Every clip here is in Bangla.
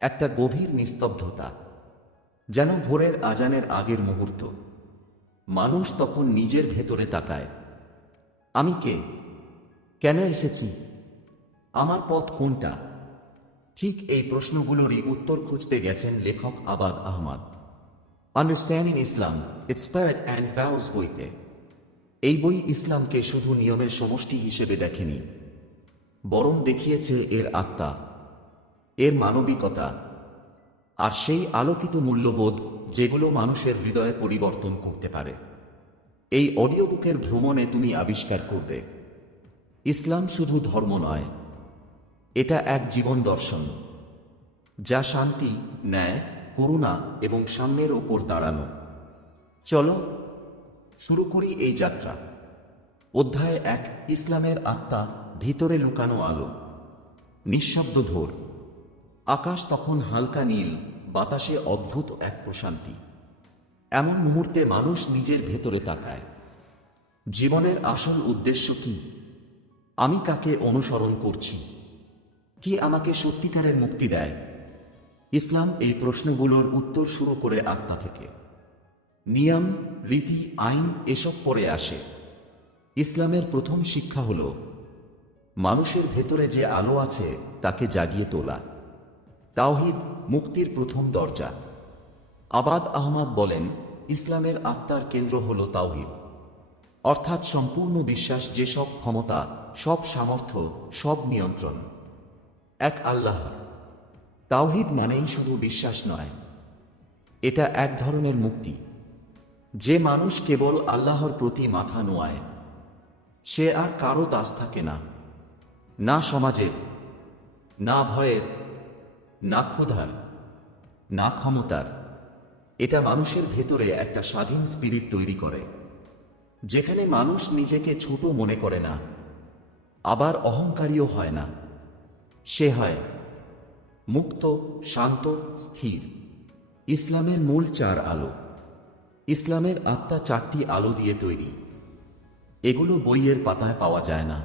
একটা গভীর নিস্তব্ধতা, যেন ভোরের আজানের আগের মুহূর্ত। মানুষ তখন নিজের ভেতরে তাকায়। আমি কে? কেন এসেছি? আমার পথ কোনটা? ঠিক এই প্রশ্নগুলোরই উত্তর খুঁজতে গেছেন লেখক Abad Ahmad. Understanding Islam inspired and vows বইতে। এই বই ইসলামকে শুধু নিয়মের সমষ্টি হিসেবে দেখেনি, বরং দেখিয়েছে এর আত্মা। এর মানবিকতা আর সেই আলোকিত মূল্যবোধ যেগুলো মানুষের হৃদয়ে পরিবর্তন করতে পারে। এই অডিও বুকের ভ্রমণে তুমি আবিষ্কার করবে। ইসলাম শুধু ধর্ম নয়, এটা এক জীবন দর্শন, যা শান্তি, ন্যায়, করুণা এবং সাম্যের ওপর দাঁড়ানো। চলো শুরু করি এই যাত্রা। অধ্যায় এক, ইসলামের আত্মা, ভিতরে লুকানো আলো। নিঃশব্দ ধর। আকাশ তখন হালকা নীল, বাতাসে অদ্ভুত এক প্রশান্তি। এমন মুহূর্তে মানুষ নিজের ভেতরে তাকায়। জীবনের আসল উদ্দেশ্য কি? আমি কাকে অনুসরণ করছি? কি আমাকে সত্যিকারের মুক্তি দেয়? ইসলাম এই প্রশ্নগুলোর উত্তর শুরু করে আত্মা থেকে। নিয়ম, রীতি, আইন এসব পরে আসে। ইসলামের প্রথম শিক্ষা হল, মানুষের ভেতরে যে আলো আছে তাকে জাগিয়ে তোলা। তাওহিদ মুক্তির প্রথম দরজা। আবাদ আহমদ বলেন, ইসলামের আত্মার কেন্দ্র হল তাওহিদ। অর্থাৎ সম্পূর্ণ বিশ্বাস যে সব ক্ষমতা, সব সামর্থ্য, সব নিয়ন্ত্রণ। এক আল্লাহ। তাওহিদ মানেই শুধু বিশ্বাস নয়। এটা এক ধরনের মুক্তি। যে মানুষ কেবল আল্লাহর প্রতি মাথা নোয়ায়, সে আর কারও দাস থাকে না। না সমাজের, না ভয়ের না ক্ষুধার, না ক্ষমতার, এটা মানুষের ভেতরে একটা স্বাধীন স্পিরিট তৈরি করে, যেখানে মানুষ নিজেকে ছোট মনে করে না, আবার অহংকারীও হয় না। সে হয় মুক্ত, শান্ত, স্থির, ইসলামের মূল চার আলো, ইসলামের আত্মা চারটি আলো দিয়ে তৈরি। এগুলো বইয়ের পাতায় পাওয়া যায় না,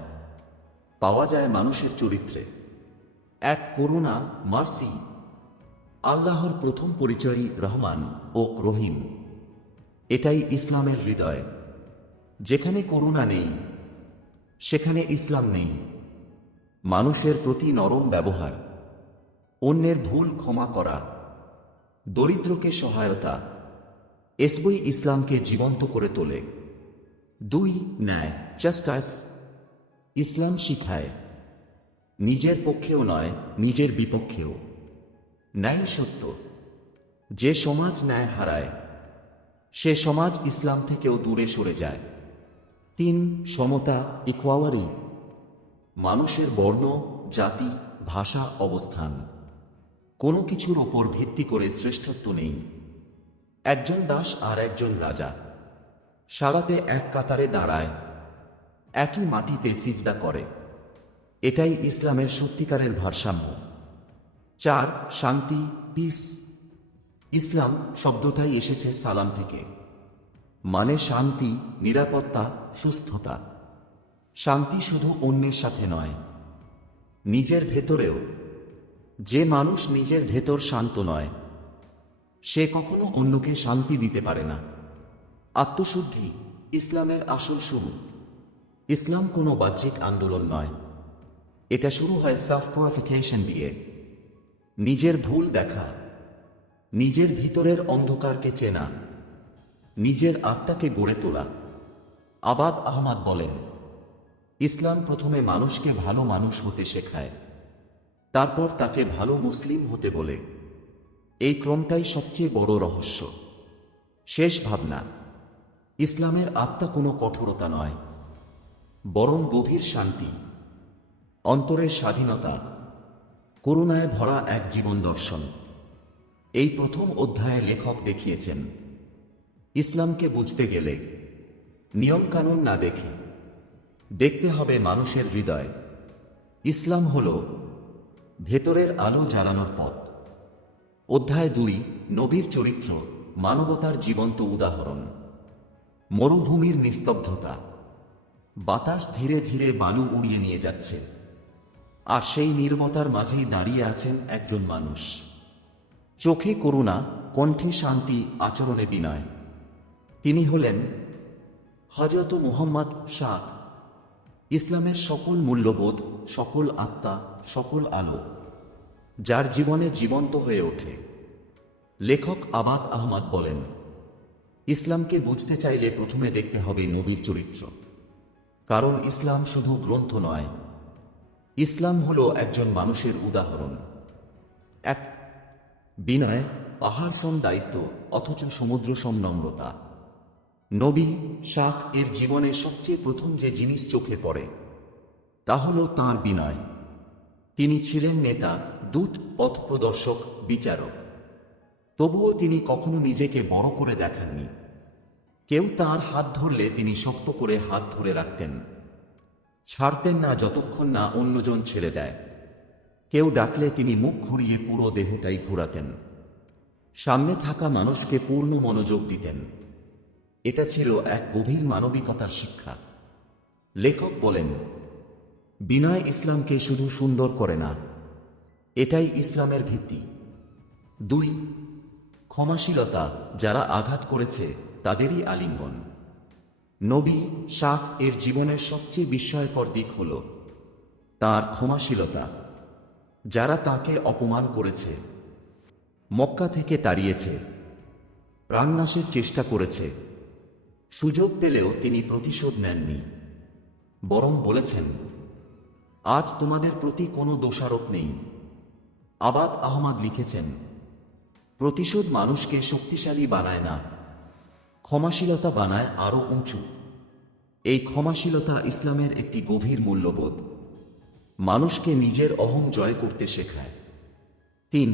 পাওয়া যায় মানুষের চরিত্রে। এক করুণা, মার্সি। আল্লাহর প্রথম পরিচয়ই রহমান ও রহিম। এটাই ইসলামের হৃদয়। যেখানে করুণা নেই, সেখানে ইসলাম নেই। মানুষের প্রতি নরম ব্যবহার, অন্যের ভুল ক্ষমা করা, দরিদ্রকে সহায়তা, এসবই ইসলামকে জীবন্ত করে তোলে। দুই ন্যায়, জাস্টাস, ইসলাম শিখায়। নিজের পক্ষেও নয়, নিজের বিপক্ষেও। ন্যায় সত্য। যে সমাজ ন্যায় হারায়, সে সমাজ ইসলাম থেকেও দূরে সরে যায়। তিন, সমতা ইকোয়ারি মানুষের বর্ণ, জাতি, ভাষা, অবস্থান। কোনো কিছুর ওপর ভিত্তি করে শ্রেষ্ঠত্ব নেই। একজন দাস আর একজন রাজা। সারাতে এক কাতারে দাঁড়ায়। একই মাটিতে সিজদা করে। এটাই ইসলামের সত্যিকারের ভারসাম্য। চার, শান্তি পিস ইসলাম শব্দটাই এসেছে সালাম থেকে। মানে শান্তি, নিরাপত্তা, সুস্থতা। শান্তি শুধু অন্যের সাথে নয়, নিজের ভেতরেও। যে মানুষ নিজের ভেতর শান্ত নয়, সে কখনো অন্যকে শান্তি দিতে পারে না। আত্মশুদ্ধি ইসলামের আসল শুরু। ইসলাম কোনো বাহ্যিক আন্দোলন নয়। এটা শুরু হয় সেলফ পুরিফিকেশন দিয়ে। নিজের ভুল দেখা, নিজের ভিতরের অন্ধকারকে চেনা, নিজের আত্মাকে গড়ে তোলা। আবাদ আহমদ বলেন, ইসলাম প্রথমে মানুষকে ভালো মানুষ হতে শেখায়, তারপর তাকে ভালো মুসলিম হতে বলে। এই ক্রমটাই সবচেয়ে বড় রহস্য। শেষ ভাবনা, ইসলামের আত্মা কোনো কঠোরতা নয়, বরং গভীর শান্তি। অন্তরের স্বাধীনতা, করুণায় ভরা এক জীবন দর্শন। এই প্রথম অধ্যায়ে লেখক দেখিয়েছেন, ইসলামকে বুঝতে গেলে, নিয়মকানুন না দেখে। দেখতে হবে মানুষের হৃদয়। ইসলাম হল ভেতরের আলো জ্বালানোর পথ। অধ্যায় দুই, নবীর চরিত্র, মানবতার জীবন্ত উদাহরণ। মরুভূমির নিস্তব্ধতা। বাতাস ধীরে ধীরে বালু উড়িয়ে নিয়ে যাচ্ছে। আর সেই নীরবতার মাঝেই দাঁড়িয়ে আছেন একজন মানুষ। চোখে করুণা, কণ্ঠে শান্তি, আচরণে বিনয়। তিনি হলেন হজরত মুহাম্মদ শাহ। ইসলামের সকল মূল্যবোধ, সকল আত্মা, সকল আলো, যার জীবনে জীবন্ত হয়ে ওঠে। লেখক আবাদ আহমদ বলেন, ইসলামকে বুঝতে চাইলে প্রথমে দেখতে হবে নবীর চরিত্র। কারণ ইসলাম শুধু গ্রন্থ নয় ইসলাম হল একজন মানুষের উদাহরণ। এক, বিনয় পাহাড় সম দায়িত্ব অথচ সমুদ্র সম নম্রতা। নবী শাক এর জীবনে সবচেয়ে প্রথম যে জিনিস চোখে পড়ে, তা হল তাঁর বিনয়। তিনি ছিলেন নেতা, দূত, পথ প্রদর্শক, বিচারক। তবুও তিনি কখনো নিজেকে বড় করে দেখাননি। কেউ তার হাত ধরলে তিনি শক্ত করে হাত ধরে রাখতেন। ছাড়তেন না যতক্ষণ না অন্যজন ছেড়ে দেয়। কেউ ডাকলে তিনি মুখ ঘুরিয়ে পুরো দেহটাই ঘোরাতেন। সামনে থাকা মানুষকে পূর্ণ মনোযোগ দিতেন। এটা ছিল এক গভীর মানবিকতার শিক্ষা। লেখক বলেন, বিনয় ইসলামকে শুধু সুন্দর করে না, এটাই ইসলামের ভিত্তি। দুই, ক্ষমাশীলতা যারা আঘাত করেছে তাদেরই আলিঙ্গন। নবী শাক এর জীবনের সবচেয়ে বিস্ময়কর দিক হল তার ক্ষমাশীলতা, যারা তাকে অপমান করেছে, মক্কা থেকে তাড়িয়েছে, প্রাণনাশের চেষ্টা করেছে। সুযোগ পেলেও তিনি প্রতিশোধ নেননি, বরং বলেছেন, আজ তোমাদের প্রতি কোনো দোষারোপ নেই। আবাদ আহমদ লিখেছেন, প্রতিশোধ মানুষকে শক্তিশালী বানায় না। ক্ষমাশীলতা বানায় আরও উঁচু। এই ক্ষমাশীলতা ইসলামের একটি গভীর মূল্যবোধ। মানুষকে নিজের অহং জয় করতে শেখায়। তিন,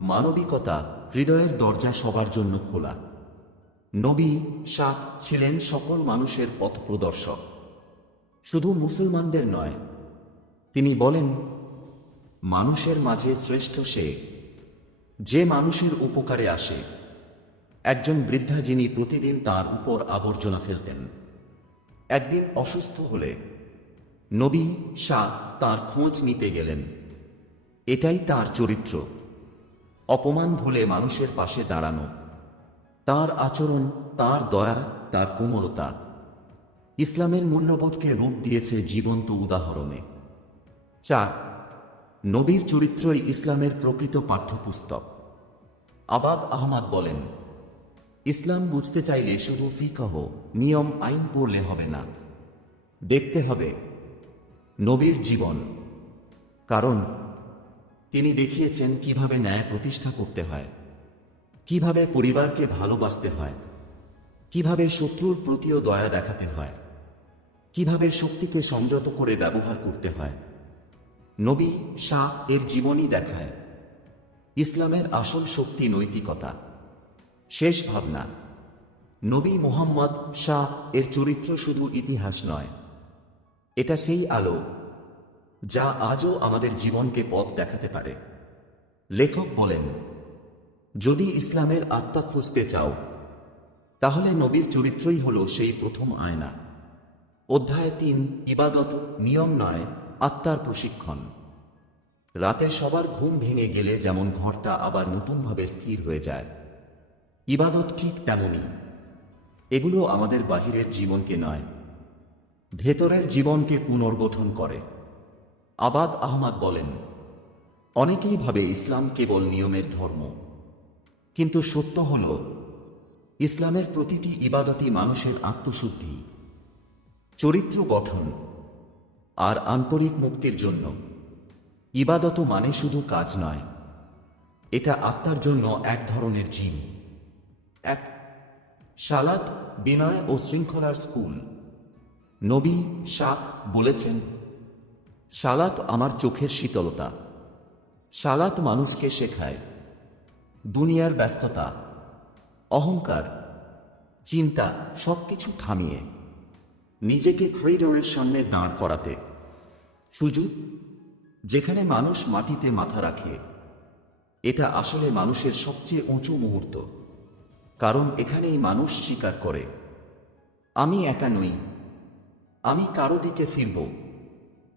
মানবিকতা হৃদয়ের দরজা সবার জন্য খোলা। নবী শাক ছিলেন সকল মানুষের পথ প্রদর্শক। শুধু মুসলমানদের নয়, তিনি বলেন, মানুষের মাঝে শ্রেষ্ঠ সে, যে মানুষের উপকারে আসে। একজন বৃদ্ধা যিনি প্রতিদিন তার উপর আবর্জনা ফেলতেন, একদিন অসুস্থ হলে নবী শাহ তার খোঁজ নিতে গেলেন। এটাই তার চরিত্র। অপমান ভুলে মানুষের পাশে দাঁড়ানো, তার আচরণ, তার দয়া, তার কোমলতা, ইসলামের মূল্যবোধকে রূপ দিয়েছে জীবন্ত উদাহরণে। চার, নবীর চরিত্রই ইসলামের প্রকৃত পাঠ্যপুস্তক। আবাদ আহমদ বলেন ইসলাম বুঝতে চাইলে শুধু ফিকহ, নিয়ম, আইন পড়লে হবে না। দেখতে হবে নবীর জীবন। কারণ তিনি দেখিয়েছেন কীভাবে ন্যায় প্রতিষ্ঠা করতে হয়, কীভাবে পরিবারকে ভালোবাসতে হয়, কীভাবে শত্রুর প্রতিও দয়া দেখাতে হয়, কীভাবে শক্তিকে সংযত করে ব্যবহার করতে হয়। নবী শাহ এর জীবনই দেখায় ইসলামের আসল শক্তি নৈতিকতা। শেষ ভাবনা। নবী মোহাম্মদ শাহ এর চরিত্র শুধু ইতিহাস নয়, এটা সেই আলো যা আজও আমাদের জীবনকে পথ দেখাতে পারে। লেখক বলেন, যদি ইসলামের আত্মা খুঁজতে চাও, তাহলে নবীর চরিত্রই হল সেই প্রথম আয়না। অধ্যায় তিন, ইবাদত, নিয়ম নয়, আত্মার প্রশিক্ষণ। রাতে সবার ঘুম ভেঙে গেলে যেমন ঘরটা আবার নতুনভাবে স্থির হয়ে যায় ইবাদত ঠিক তেমনই। এগুলো আমাদের বাহিরের জীবনকে নয়, ভেতরের জীবনকে পুনর্গঠন করে। আবাদ আহমাদ বলেন, অনেকেই ভাবে ইসলাম কেবল নিয়মের ধর্ম, কিন্তু সত্য হল, ইসলামের প্রতিটি ইবাদতই মানুষের আত্মশুদ্ধি, চরিত্র গঠন, আর আন্তরিক মুক্তির জন্য। ইবাদত মানে শুধু কাজ নয়, এটা আত্মার জন্য এক ধরনের জিম এক সালাত, বিনয় ও শৃঙ্খলার স্কুল। নবী শাক বলেছেন, সালাত আমার চোখের শীতলতা। সালাত মানুষকে শেখায়। দুনিয়ার ব্যস্ততা, অহংকার, চিন্তা সবকিছু থামিয়ে। নিজেকে করিডোরের সামনে দাঁড় করাতে। সুযোগ যেখানে মানুষ মাটিতে মাথা রাখে, এটা আসলে মানুষের সবচেয়ে উঁচু মুহূর্ত। কারণ এখানেই মানুষ স্বীকার করে। আমি একা নই। আমি কারও দিকে ফিরব।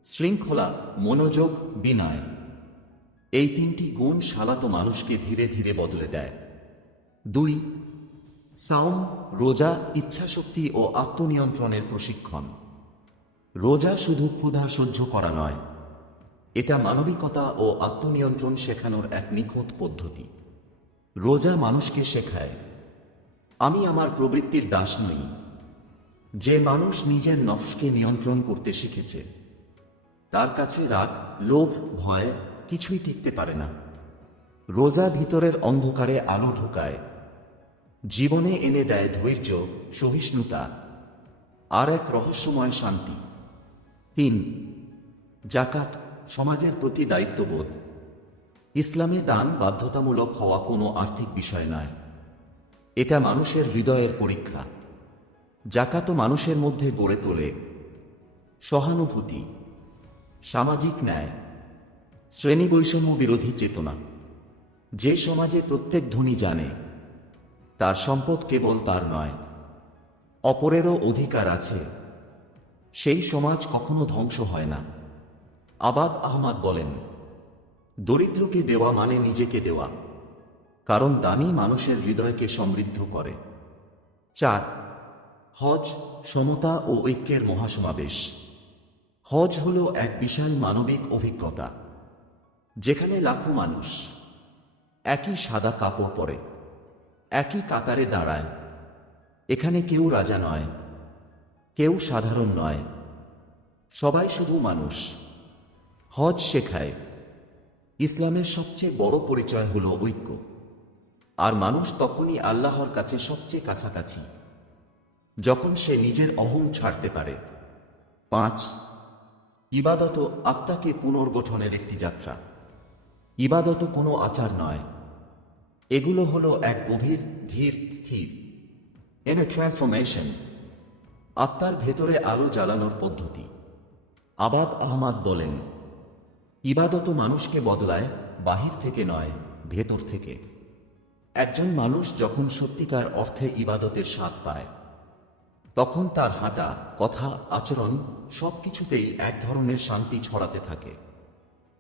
শৃঙ্খলা, মনোযোগ, বিনয়, এই তিনটি গুণ সালাতো মানুষকে ধীরে ধীরে বদলে দেয়। দুই সাওম রোজা, ইচ্ছাশক্তি ও আত্মনিয়ন্ত্রণের প্রশিক্ষণ। রোজা শুধু ক্ষুধা সহ্য করা নয়, এটা মানবিকতা ও আত্মনিয়ন্ত্রণ শেখানোর এক নিখুঁত পদ্ধতি। রোজা মানুষকে শেখায় আমি আমার প্রবৃত্তির দাস নই। যে মানুষ নিজের নফসকে নিয়ন্ত্রণ করতে শিখেছে, তার কাছে রাগ, লোভ, ভয় কিছুই টিকতে পারে না। রোজা ভিতরের অন্ধকারে আলো ঢোকায়, জীবনে এনে দেয় ধৈর্য, সহিষ্ণুতা, আর এক রহস্যময় শান্তি। তিন, জাকাত সমাজের প্রতি দায়িত্ববোধ। ইসলামে দান বাধ্যতামূলক হওয়া কোনো আর্থিক বিষয় নয়। এটা মানুষের হৃদয়ের পরীক্ষা। জাকাত মানুষের মধ্যে গড়ে তোলে। সহানুভূতি, সামাজিক ন্যায় শ্রেণি বৈষম্য বিরোধী চেতনা। যে সমাজে প্রত্যেক ধনী জানে, তার সম্পদ কেবল তার নয়, অপরেরও অধিকার আছে। সেই সমাজ কখনো ধ্বংস হয় না। আবাদ আহমাদ বলেন, দরিদ্রকে দেওয়া মানে নিজেকে দেওয়া। কারণ দানি মানুষের হৃদয়কে সমৃদ্ধ করে। চার, হজ, সমতা ও ঐক্যের মহাসমাবেশ। হজ হল এক বিশাল মানবিক অভিজ্ঞতা, যেখানে লাখো মানুষ একই সাদা কাপড় পরে, একই কাতারে দাঁড়ায়। এখানে কেউ রাজা নয়, কেউ সাধারণ নয়, সবাই শুধু মানুষ। হজ শেখায়। ইসলামের সবচেয়ে বড় পরিচয় হল ঐক্য। আর মানুষ তখনই আল্লাহর কাছে সবচেয়ে কাছাকাছি, যখন সে নিজের অহং ছাড়তে পারে। পাঁচ, ইবাদত আত্মাকে পুনর্গঠনের একটি যাত্রা। ইবাদত কোনো আচার নয়। এগুলো হলো এক গভীর, ধীর, স্থির। এন এ ট্রান্সফরমেশন আত্মার ভেতরে আলো জ্বালানোর পদ্ধতি। আবাদ আহমাদ বলেন, ইবাদত মানুষকে বদলায় বাহির থেকে নয়, ভেতর থেকে। একজন মানুষ যখন সত্যিকার অর্থে ইবাদতের স্বাদ পায়, তখন তার হাঁটা, কথা, আচরণ সবকিছুতেই এক ধরনের শান্তি ছড়াতে থাকে।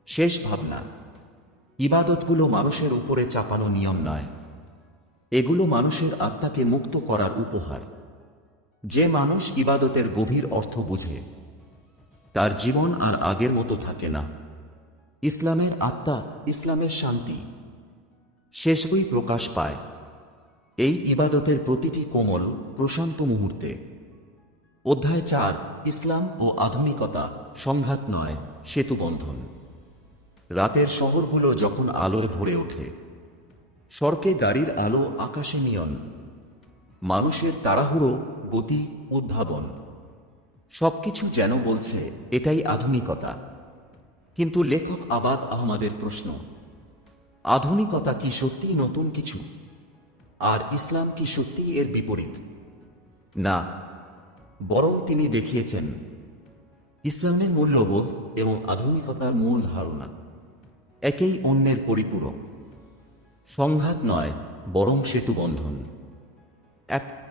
শেষ ভাবনা, ইবাদতগুলো মানুষের উপরে চাপানো নিয়ম নয়। এগুলো মানুষের আত্মাকে মুক্ত করার উপহার। যে মানুষ ইবাদতের গভীর অর্থ বুঝে, তার জীবন আর আগের মতো থাকে না। ইসলামের আত্মা ইসলামের শান্তি। শেষবই প্রকাশ পায়। এই ইবাদতের প্রতিটি কোমল প্রশান্ত মুহূর্তে। অধ্যায় চার, ইসলাম ও আধুনিকতা, সংঘাত নয় সেতুবন্ধন রাতের শহরগুলো যখন আলোর ভরে ওঠে। সড়কে গাড়ির আলো আকাশে নিয়ন। মানুষের তাড়াহুড়ো, গতি, উদ্ভাবন। সবকিছু যেন বলছে, এটাই আধুনিকতা। কিন্তু লেখক আবাদ আহমদের প্রশ্ন আধুনিকতা কি সত্যিই নতুন কিছু? আর ইসলাম কি সত্যিই এর বিপরীত? না, বরং তিনি দেখিয়েছেন, ইসলামের মূল্যবোধ এবং আধুনিকতার মূল ধারণা একেই অন্যের পরিপূরক। সংঘাত নয়, বরং সেতু বন্ধন। এক,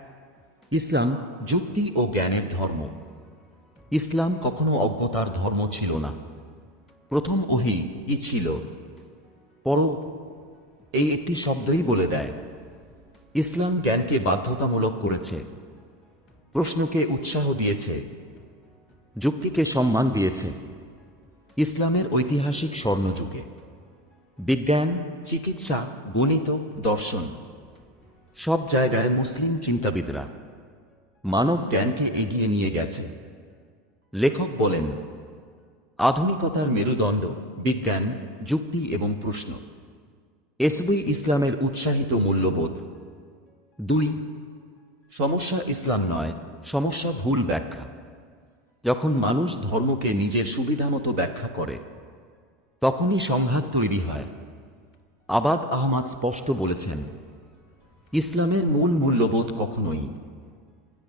ইসলাম যুক্তি ও জ্ঞানের ধর্ম। ইসলাম কখনো অজ্ঞতার ধর্ম ছিল না। প্রথম ওহি ই ছিল পর এই একটি শব্দই বলে দেয়। ইসলাম জ্ঞানকে বাধ্যতামূলক করেছে। প্রশ্নকে উৎসাহ দিয়েছে। যুক্তিকে সম্মান দিয়েছে। ইসলামের ঐতিহাসিক স্বর্ণযুগে। বিজ্ঞান, চিকিৎসা, গণিত, দর্শন সব জায়গায় মুসলিম চিন্তাবিদরা মানব জ্ঞানকে এগিয়ে নিয়ে গেছে। লেখক বলেন, আধুনিকতার মেরুদণ্ড বিজ্ঞান, যুক্তি এবং প্রশ্ন। এসবই ইসলামের উৎসাহিত মূল্যবোধ। দুই, সমস্যা ইসলাম নয়, সমস্যা ভুল ব্যাখ্যা। যখন মানুষ ধর্মকে নিজের সুবিধামতো ব্যাখ্যা করে, তখনই সংঘাত তৈরি হয়। আবাদ আহমাদ স্পষ্ট বলেছেন, ইসলামের মূল মূল্যবোধ কখনোই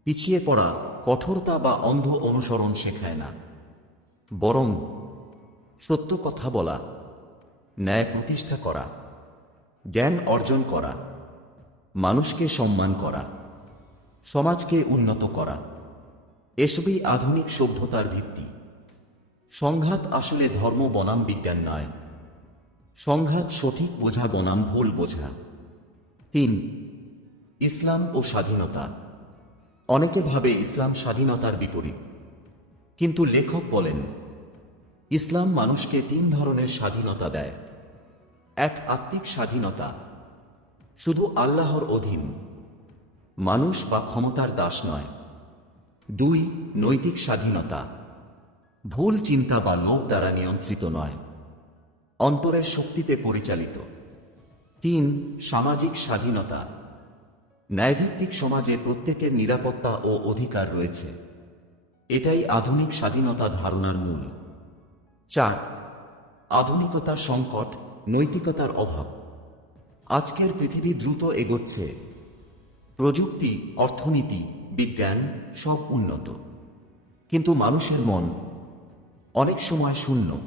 পিছিয়ে পড়া, কঠোরতা বা অন্ধ অনুসরণ শেখায় না। বরং সত্য কথা বলা, ন্যায় প্রতিষ্ঠা করা, জ্ঞান অর্জন করা, মানুষকে সম্মান করা, সমাজকে উন্নত করা, এসবই আধুনিক সভ্যতার ভিত্তি। সংঘাত আসলে ধর্ম বনাম বিজ্ঞান নয়, সংঘাত সঠিক বোঝা বনাম ভুল বোঝা। তিন, ইসলাম ও স্বাধীনতা। অনেকে ভাবে ইসলাম স্বাধীনতার বিপরীত, কিন্তু লেখক বলেন ইসলাম মানুষকে তিন ধরনের স্বাধীনতা দেয়। এক আত্মিক স্বাধীনতা, শুধু আল্লাহর অধীন। মানুষ বা ক্ষমতার দাস নয়। দুই, নৈতিক স্বাধীনতা, ভুল চিন্তা বা লোক দ্বারা নিয়ন্ত্রিত নয়। অন্তরের শক্তিতে পরিচালিত। তিন, সামাজিক স্বাধীনতা, ন্যায়ভিত্তিক সমাজে প্রত্যেকের নিরাপত্তা ও অধিকার রয়েছে। এটাই আধুনিক স্বাধীনতা ধারণার মূল। চার আধুনিকতার সংকট, নৈতিকতার অভাব। আজকের পৃথিবী দ্রুত এগোচ্ছে। প্রযুক্তি, অর্থনীতি, বিজ্ঞান সব উন্নত। কিন্তু মানুষের মন অনেক সময় শূন্য।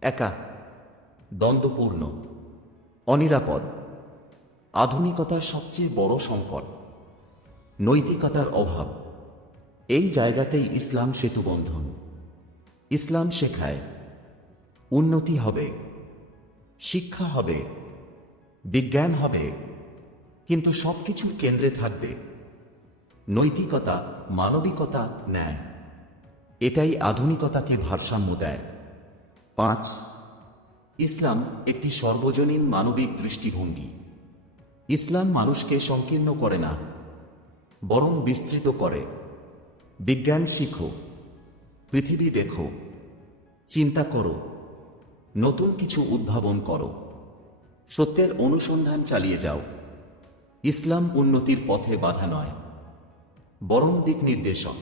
একা, দ্বন্দ্বপূর্ণ, অনিরাপদ। আধুনিকতার সবচেয়ে বড় সংকট, নৈতিকতার অভাব। এই জায়গাতেই ইসলাম সেতুবন্ধন। ইসলাম শেখায়। উন্নতি হবে। শিক্ষা হবে। বিজ্ঞান হবে। কিন্তু সব সবকিছুর কেন্দ্রে থাকবে। নৈতিকতা, মানবিকতা, ন্যায়। এটাই আধুনিকতাকে ভারসাম্য দেয়। পাঁচ, ইসলাম একটি সর্বজনীন মানবিক দৃষ্টিভঙ্গি। ইসলাম মানুষকে সংকীর্ণ করে না, বরং বিস্তৃত করে। বিজ্ঞান শিখো। পৃথিবী দেখো। চিন্তা করো। নতুন কিছু উদ্ভাবন করো। সত্যের অনুসন্ধান চালিয়ে যাও। ইসলাম উন্নতির পথে বাধা নয়। বরং দিক নির্দেশক।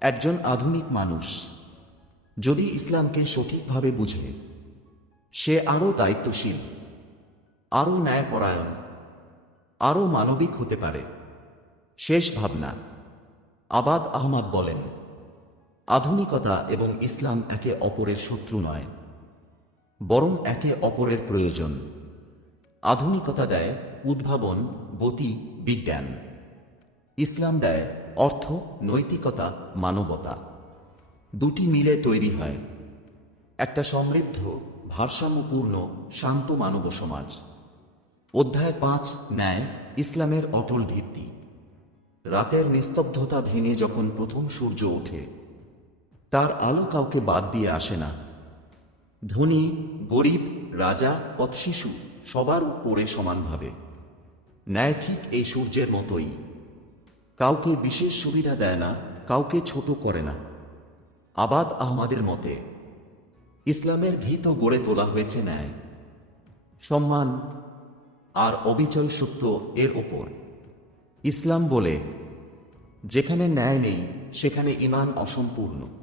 একজন আধুনিক মানুষ। যদি ইসলামকে সঠিকভাবে বুঝে, সে আরও দায়িত্বশীল, আরও ন্যায়পরায়ণ, আরও মানবিক হতে পারে। শেষ ভাবনা। আবাদ আহমদ বলেন আধুনিকতা এবং ইসলাম একে অপরের শত্রু নয়, বরং একে অপরের প্রয়োজন। আধুনিকতা দেয় উদ্ভাবন, গতি, বিজ্ঞান। ইসলাম দেয় অর্থ, নৈতিকতা, মানবতা। দুটি মিলে তৈরি হয়। একটা সমৃদ্ধ, ভারসাম্যপূর্ণ, শান্ত মানব সমাজ। অধ্যায় পাঁচ, ন্যায়, ইসলামের অটল ভিত্তি। রাতের নিস্তব্ধতা ভেঙে যখন প্রথম সূর্য ওঠে তার আলো কাউকে বাদ দিয়ে আসে না। ধনী, গরিব, রাজা, পথশিশু সবার উপরে সমানভাবে। ন্যায় ঠিক এই সূর্যের মতোই। কাউকে বিশেষ সুবিধা দেয় না, কাউকে ছোট করে না। আবাদ আহমাদের মতে, ইসলামের ভিত গড়ে তোলা হয়েছে ন্যায়। সম্মান আর অবিচল সত্য এর ওপর। ইসলাম বলে, যেখানে ন্যায় নেই, সেখানে ইমান অসম্পূর্ণ।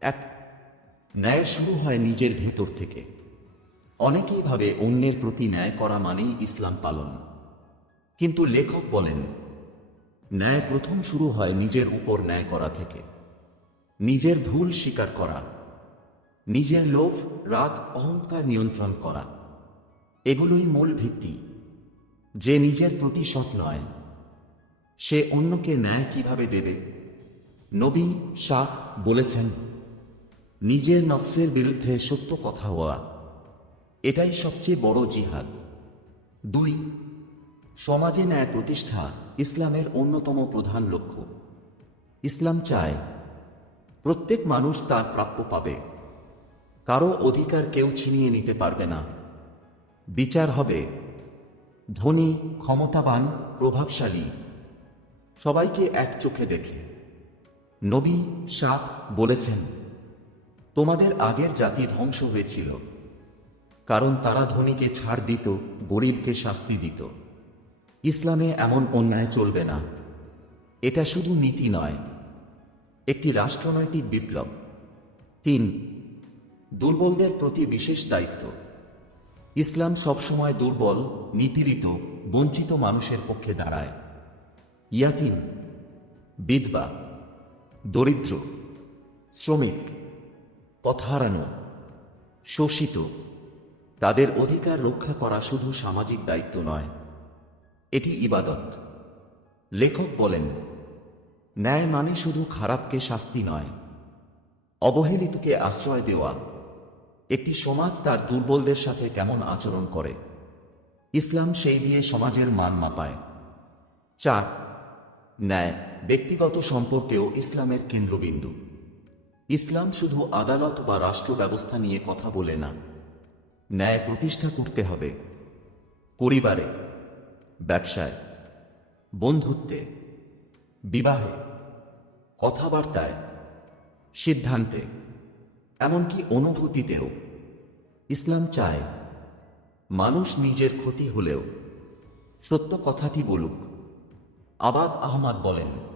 এক ন্যায় শুরু হয় নিজের ভেতর থেকে অনেকেই ভাবে অন্যের প্রতি ন্যায় করা মানেই ইসলাম পালন। কিন্তু লেখক বলেন, ন্যায় প্রথম শুরু হয় নিজের উপর ন্যায় করা থেকে। নিজের ভুল স্বীকার করা, নিজের লোভ, রাগ, অহংকার নিয়ন্ত্রণ করা, এগুলোই মূল ভিত্তি। যে নিজের প্রতি সৎ নয়, সে অন্যকে ন্যায় কীভাবে দেবে? নবী শাক বলেছেন নিজের নফসের বিরুদ্ধে সত্য কথা হওয়া, এটাই সবচেয়ে বড় জিহাদ। দুই, সমাজে ন্যায় প্রতিষ্ঠা ইসলামের অন্যতম প্রধান লক্ষ্য। ইসলাম চায়, প্রত্যেক মানুষ তার প্রাপ্য পাবে। কারও অধিকার কেউ ছিনিয়ে নিতে পারবে না। বিচার হবে, ধনী, ক্ষমতাবান, প্রভাবশালী, সবাইকে এক চোখে দেখে। নবী সাত বলেছেন তোমাদের আগের জাতি ধ্বংস হয়েছিল, কারণ তারা ধনীকে ছাড় দিত, গরিবকে শাস্তি দিত। ইসলামে এমন অন্যায় চলবে না। এটা শুধু নীতি নয়, একটি রাষ্ট্রনৈতিক বিপ্লব। তিন, দুর্বলদের প্রতি বিশেষ দায়িত্ব। ইসলাম সবসময় দুর্বল, নিপীড়িত, বঞ্চিত মানুষের পক্ষে দাঁড়ায়। ইয়াতিন বিধবা, দরিদ্র, শ্রমিক। পথ হারানো, শোষিত, তাদের অধিকার রক্ষা করা শুধু সামাজিক দায়িত্ব নয়, এটি ইবাদত। লেখক বলেন, ন্যায় মানে শুধু খারাপকে শাস্তি নয়, অবহেলিতকে আশ্রয় দেওয়া। একটি সমাজ তার দুর্বলদের সাথে কেমন আচরণ করে? ইসলাম সেই দিয়ে সমাজের মান মাপায়। চার, ন্যায়, ব্যক্তিগত সম্পর্কেও ইসলামের কেন্দ্রবিন্দু। ইসলাম শুধু আদালত বা রাষ্ট্র ব্যবস্থা নিয়ে কথা বলে না। ন্যায় প্রতিষ্ঠা করতে হবে। পরিবারে, ব্যবসায়, বন্ধুত্বে, বিবাহে, কথাবার্তায়, সিদ্ধান্তে, এমনকি অনুভূতিতেও। ইসলাম চায়, মানুষ নিজের ক্ষতি হলেও সত্য কথাটি বলুক। আবাদ আহমদ বলেন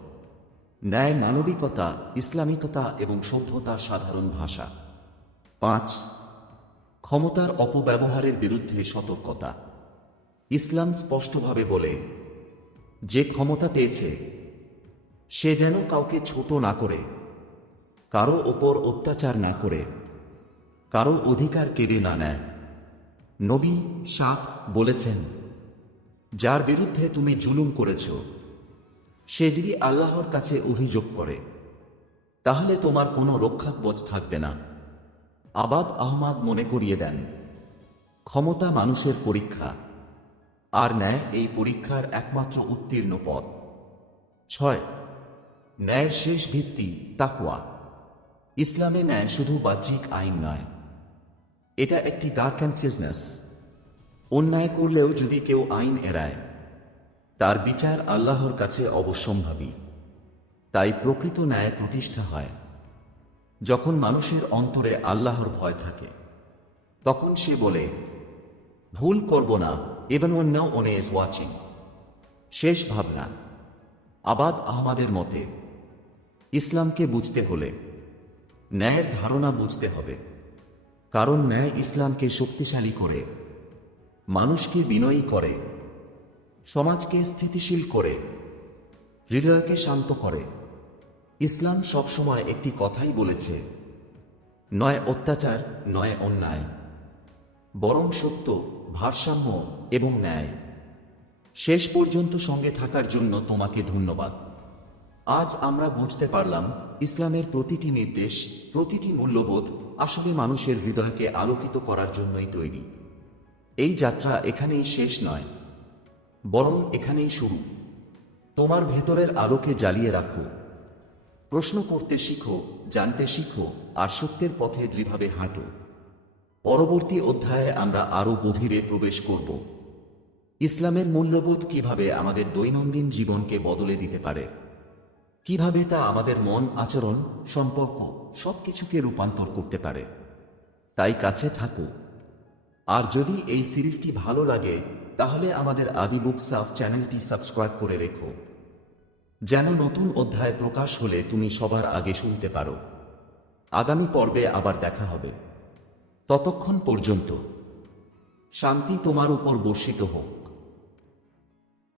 ন্যায় মানবিকতা, ইসলামিকতা এবং সভ্যতার সাধারণ ভাষা। পাঁচ, ক্ষমতার অপব্যবহারের বিরুদ্ধে সতর্কতা। ইসলাম স্পষ্টভাবে বলে, যে ক্ষমতা পেয়েছে, সে যেন কাউকে ছোট না করে, কারও ওপর অত্যাচার না করে, কারও অধিকার কেড়ে না নেয়। নবী সাত বলেছেন, যার বিরুদ্ধে তুমি জুলুম করেছ সে যদি আল্লাহর কাছে অভিযোগ করে। তাহলে তোমার কোনো রক্ষাকবচ থাকবে না। আবাদ আহমাদ মনে করিয়ে দেন, ক্ষমতা মানুষের পরীক্ষা, আর ন্যায় এই পরীক্ষার একমাত্র উত্তীর্ণ পথ। ছয়, ন্যায়ের শেষ ভিত্তি তাকওয়া। ইসলামে ন্যায় শুধু বাহ্যিক আইন নয়, এটা একটি গার্ড কনসিয়াসনেস অন্যায় করলেও যদি কেউ আইন এড়ায় তার বিচার আল্লাহর কাছে অবশ্যম্ভাবী। তাই প্রকৃত ন্যায় প্রতিষ্ঠা হয়। যখন মানুষের অন্তরে আল্লাহর ভয় থাকে, তখন সে বলে, ভুল করব না one now one is watching শেষ ভাবনা, আবাদ আহমাদের মতে, ইসলামকে বুঝতে হলে ন্যায়ের ধারণা বুঝতে হবে। কারণ ন্যায় ইসলামকে শক্তিশালী করে, মানুষকে বিনয়ী করে। সমাজকে স্থিতিশীল করে, হৃদয়কে শান্ত করে। ইসলাম সবসময় একটি কথাই বলেছে, নয় অত্যাচার, নয় অন্যায়, বরং সত্য, ভারসাম্য এবং ন্যায়। শেষ পর্যন্ত সঙ্গে থাকার জন্য তোমাকে ধন্যবাদ। আজ আমরা বুঝতে পারলাম, ইসলামের প্রতিটি নির্দেশ, প্রতিটি মূল্যবোধ আসলে মানুষের হৃদয়কে আলোকিত করার জন্যই তৈরি। এই যাত্রা এখানেই শেষ নয়। বরং এখানেই শুরু। তোমার ভেতরের আলোকে জ্বালিয়ে রাখো। প্রশ্ন করতে শিখো, জানতে শিখো, আর সত্যের পথে দৃঢ়ভাবে হাঁটো। পরবর্তী অধ্যায়ে আমরা আরও গভীরে প্রবেশ করব। ইসলামের মূল্যবোধ কীভাবে আমাদের দৈনন্দিন জীবনকে বদলে দিতে পারে? কীভাবে তা আমাদের মন, আচরণ, সম্পর্ক সবকিছুকে রূপান্তর করতে পারে? তাই কাছে থাকো। আর যদি এই সিরিজটি ভালো লাগে তাহলে আমাদের আদি বুক সাফ চ্যানেলটি সাবস্ক্রাইব করে রেখো। যেন নতুন অধ্যায় প্রকাশ হলে তুমি সবার আগে শুনতে পারো। আগামী পর্বে আবার দেখা হবে। ততক্ষণ পর্যন্ত শান্তি তোমার উপর বর্ষিত হোক।